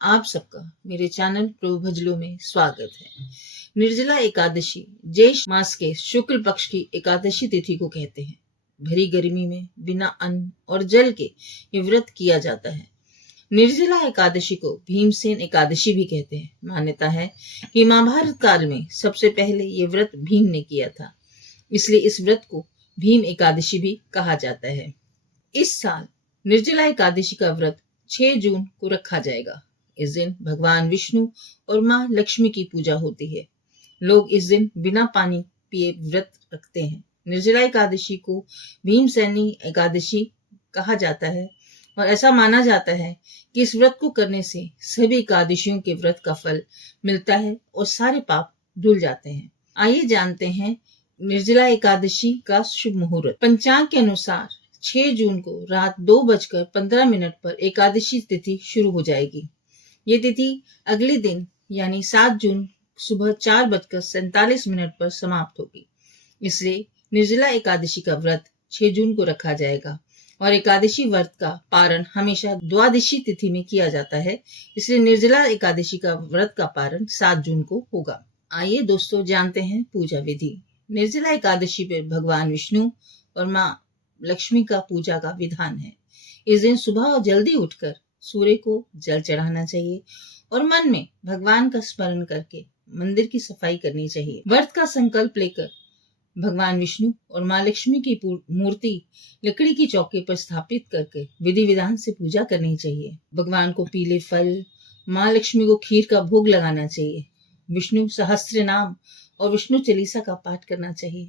आप सबका मेरे चैनल प्रभु भजलों में स्वागत है। निर्जला एकादशी ज्येष्ठ मास के शुक्ल पक्ष की एकादशी तिथि को कहते हैं। भरी गर्मी में बिना अन्न और जल के ये व्रत किया जाता है। निर्जला एकादशी को भीमसेन एकादशी भी कहते हैं। मान्यता है कि महाभारत काल में सबसे पहले ये व्रत भीम ने किया था, इसलिए इस व्रत को भीम एकादशी भी कहा जाता है। इस साल निर्जला एकादशी का व्रत 6 जून को रखा जाएगा। इस दिन भगवान विष्णु और माँ लक्ष्मी की पूजा होती है। लोग इस दिन बिना पानी पिए व्रत रखते हैं। निर्जला एकादशी को भीमसेनी एकादशी कहा जाता है और ऐसा माना जाता है कि इस व्रत को करने से सभी एकादशियों के व्रत का फल मिलता है और सारे पाप धुल जाते हैं। आइए जानते हैं निर्जला एकादशी का शुभ मुहूर्त। पंचांग के अनुसार 6 जून को रात 2:15 पर एकादशी तिथि शुरू हो जाएगी। ये तिथि अगले दिन यानी 7 जून सुबह 4:47 पर समाप्त होगी। इसलिए निर्जला एकादशी का व्रत 6 जून को रखा जाएगा और एकादशी व्रत का पारण हमेशा द्वादशी तिथि में किया जाता है। इसलिए निर्जला एकादशी का व्रत का पारण 7 जून को होगा। आइए दोस्तों जानते हैं पूजा विधि। निर्जला एकादशी पर भगवान विष्णु और माँ लक्ष्मी का पूजा का विधान है। इस दिन सुबह जल्दी उठकर सूर्य को जल चढ़ाना चाहिए और मन में भगवान का स्मरण करके मंदिर की सफाई करनी चाहिए। व्रत का संकल्प लेकर भगवान विष्णु और माँ लक्ष्मी की मूर्ति लकड़ी की चौकी पर स्थापित करके विधि विधान से पूजा करनी चाहिए। भगवान को पीले फल, माँ लक्ष्मी को खीर का भोग लगाना चाहिए। विष्णु सहस्त्र नाम और विष्णु चालीसा का पाठ करना चाहिए।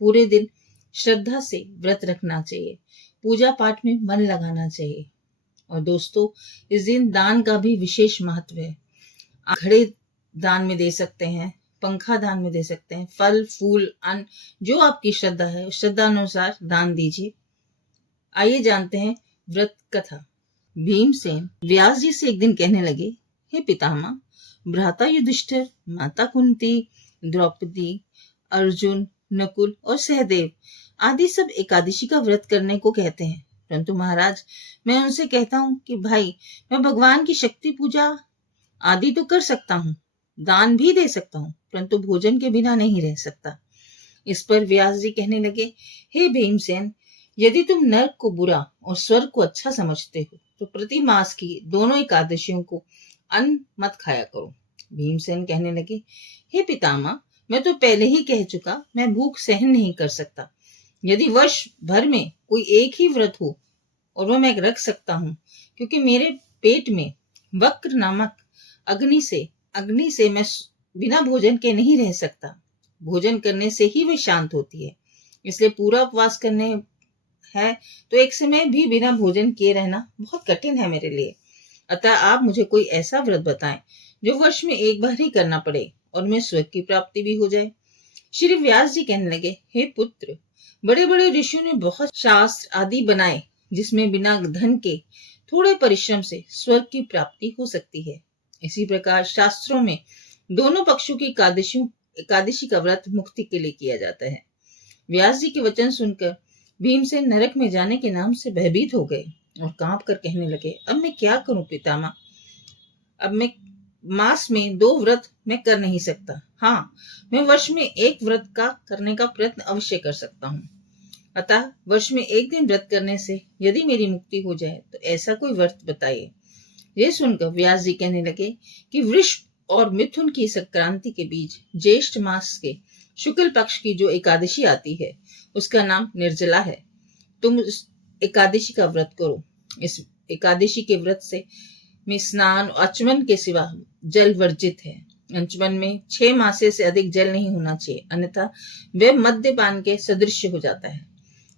पूरे दिन श्रद्धा से व्रत रखना चाहिए। पूजा पाठ में मन लगाना चाहिए। और दोस्तों, इस दिन दान का भी विशेष महत्व है। आप घड़े दान में दे सकते हैं, पंखा दान में दे सकते हैं, फल फूल अन्न जो आपकी श्रद्धा है उस श्रद्धा अनुसार दान दीजिए। आइए जानते हैं व्रत कथा। भीमसेन व्यास जी से एक दिन कहने लगे, हे पितामह, भ्राता युधिष्ठिर, माता कुंती, द्रौपदी, अर्जुन, नकुल और सहदेव आदि सब एकादशी का व्रत करने को कहते हैं, परंतु महाराज मैं उनसे कहता हूँ कि भाई मैं भगवान की शक्ति पूजा आदि तो कर सकता हूँ, दान भी दे सकता हूँ, परंतु भोजन के बिना नहीं रह सकता। इस पर व्यास जी कहने लगे, हे भीमसेन, यदि तुम नरक को बुरा और स्वर्ग को अच्छा समझते हो तो प्रति मास की दोनों एकादशियों को अन्न मत खाया करो। भीमसेन कहने लगे, हे पितामह, मैं तो पहले ही कह चुका, मैं भूख सहन नहीं कर सकता। यदि वर्ष भर में कोई एक ही व्रत हो और वह मैं रख सकता हूँ, क्योंकि मेरे पेट में वक्र नामक अग्नि से मैं बिना भोजन के नहीं रह सकता। भोजन करने से ही वे शांत होती है। इसलिए पूरा उपवास करने है तो एक समय भी बिना भोजन किए रहना बहुत कठिन है मेरे लिए। अतः आप मुझे कोई ऐसा व्रत बताएं जो वर्ष में एक बार ही करना पड़े और मैं स्वर्ग की प्राप्ति भी हो जाए। श्री व्यास जी कहने लगे, हे पुत्र, बड़े बड़े ऋषियों ने बहुत शास्त्र आदि बनाए जिसमें बिना धन के थोड़े परिश्रम से स्वर्ग की प्राप्ति हो सकती है। इसी प्रकार शास्त्रों में दोनों पक्षों की एकादशी का व्रत मुक्ति के लिए किया जाता है। व्यास जी के वचन सुनकर भीमसेन नरक में जाने के नाम से भयभीत हो गए और कांप कर कहने लगे, अब मैं क्या करूं पितामह? अब मैं मास में 2 व्रत मैं कर नहीं सकता। हाँ, मैं वर्ष में एक व्रत का करने का प्रयत्न अवश्य कर सकता हूँ। अतः वर्ष में एक दिन व्रत करने से यदि मेरी मुक्ति हो जाए तो ऐसा कोई व्रत बताइए। ये सुनकर व्यास जी कहने लगे कि वृष और मिथुन की संक्रांति के बीच ज्येष्ठ मास के शुक्ल पक्ष की जो एकादशी आती है उसका नाम निर्जला है। तुम इस एकादशी का व्रत करो। इस एकादशी के व्रत से में स्नान और आचमन के सिवा जल वर्जित है। आचमन में 6 मासे से अधिक जल नहीं होना चाहिए, अन्यथा वह मद्यपान के सदृश हो जाता है।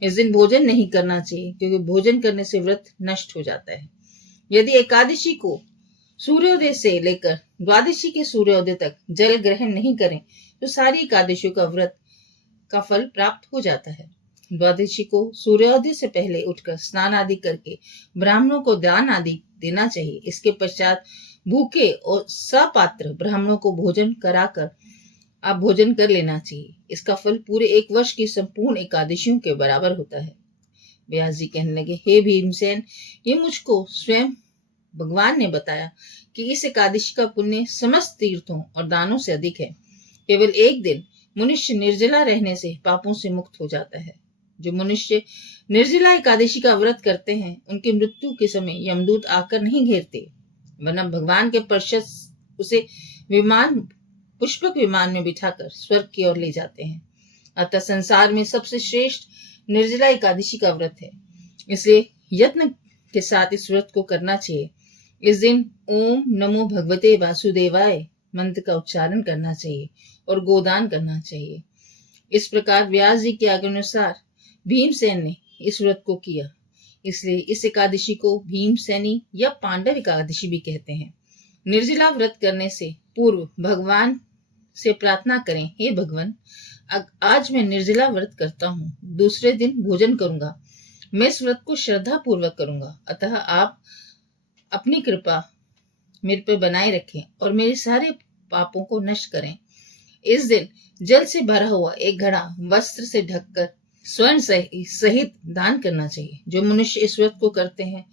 इस दिन भोजन नहीं करना चाहिए, क्योंकि भोजन करने से व्रत नष्ट हो जाता है। यदि एकादशी को सूर्योदय से लेकर द्वादशी के सूर्योदय तक जल ग्रहण नहीं करें तो सारी एकादशियों का व्रत का फल प्राप्त हो जाता है। द्वादशी को सूर्योदय से पहले उठकर स्नान आदि करके ब्राह्मणों को दान आदि देना चाहिए। इसके पश्चात भूखे और सपात्र ब्राह्मणों को भोजन कराकर आप भोजन कर लेना चाहिए। इसका फल पूरे 1 वर्ष की संपूर्ण एकादशियों के बराबर होता है। व्यास जी कहने लगे, हे भीमसेन, ये मुझको स्वयं भगवान ने बताया कि इस एकादशी का पुण्य समस्त तीर्थों और दानों से अधिक है। केवल एक दिन मनुष्य निर्जला रहने से पापों से मुक्त हो जाता है। जो मनुष्य निर्जला एकादशी का व्रत करते हैं, उनकी मृत्यु के समय यमदूत आकर नहीं घेरते, वरना भगवान के पार्षद उसे पुष्पक विमान में बिठाकर स्वर्ग की ओर ले जाते हैं। अतः संसार में सबसे श्रेष्ठ निर्जला एकादशी का व्रत है, इसलिए यत्न के साथ इस व्रत को करना चाहिए। इस दिन ओम नमो भगवते वासुदेवाय मंत्र का उच्चारण करना चाहिए और गोदान करना चाहिए। इस प्रकार व्यास जी के आज्ञानुसार भीमसेन ने इस व्रत को किया, इसलिए इस एकादशी को भीमसेनी या पांडव एकादशी भी कहते हैं। निर्जला व्रत करने से पूर्व भगवान से प्रार्थना करें, हे भगवान, आज मैं निर्जला व्रत करता हूँ, दूसरे दिन भोजन करूंगा, मैं इस व्रत को श्रद्धा पूर्वक करूंगा, अतः आप अपनी कृपा मेरे पर बनाए रखें और मेरे सारे पापों को नष्ट करें। इस दिन जल से भरा हुआ एक घड़ा वस्त्र से ढककर स्वर्ण सहित दान करना चाहिए। जो मनुष्य इस व्रत को करते हैं,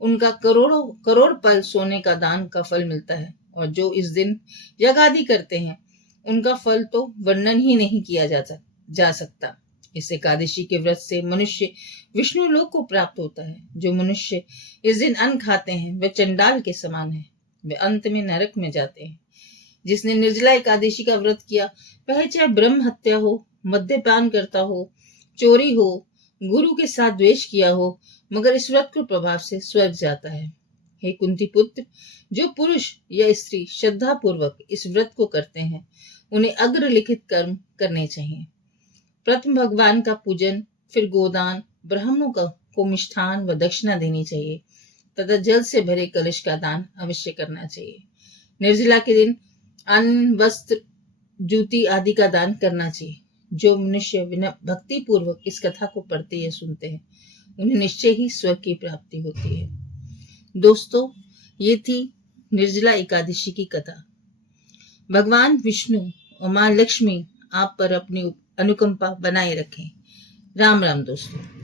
उनका करोड़ पल सोने का दान का फल मिलता है, और जो इस दिन यज्ञ आदि करते हैं, उनका फल तो वर्णन ही नहीं किया जा सकता। इस एकादशी के व्रत से मनुष्य विष्णु लोक को प्राप्त होता है। जो मनुष्य इस दिन अन्न खाते हैं, वे चंडाल के समान है, वे अंत में नरक में जाते हैं। जिसने निर्जला एकादशी का व्रत किया, वह चाहे ब्रह्म हत्या हो, मद्यपान करता हो, चोरी हो, गुरु के साथ द्वेष किया हो, मगर इस व्रत के प्रभाव से स्वर्ग जाता है। हे कुंती पुत्र, जो पुरुष या स्त्री श्रद्धा पूर्वक इस व्रत को करते हैं, उन्हें अग्रलिखित कर्म करने चाहिए। प्रथम भगवान का पूजन, फिर गोदान, ब्राह्मणों को मिष्ठान व दक्षिणा देनी चाहिए तथा जल से भरे कलश का दान अवश्य करना चाहिए। निर्जला के दिन अन्न, वस्त्र, जूती आदि का दान करना चाहिए। जो मनुष्य बिना भक्ति पूर्वक इस कथा को पढ़ते या सुनते हैं, उन्हें निश्चय ही स्वर्ग की प्राप्ति होती है। दोस्तों, ये थी निर्जला एकादशी की कथा। भगवान विष्णु और मां लक्ष्मी आप पर अपनी अनुकंपा बनाए रखें। राम राम दोस्तों।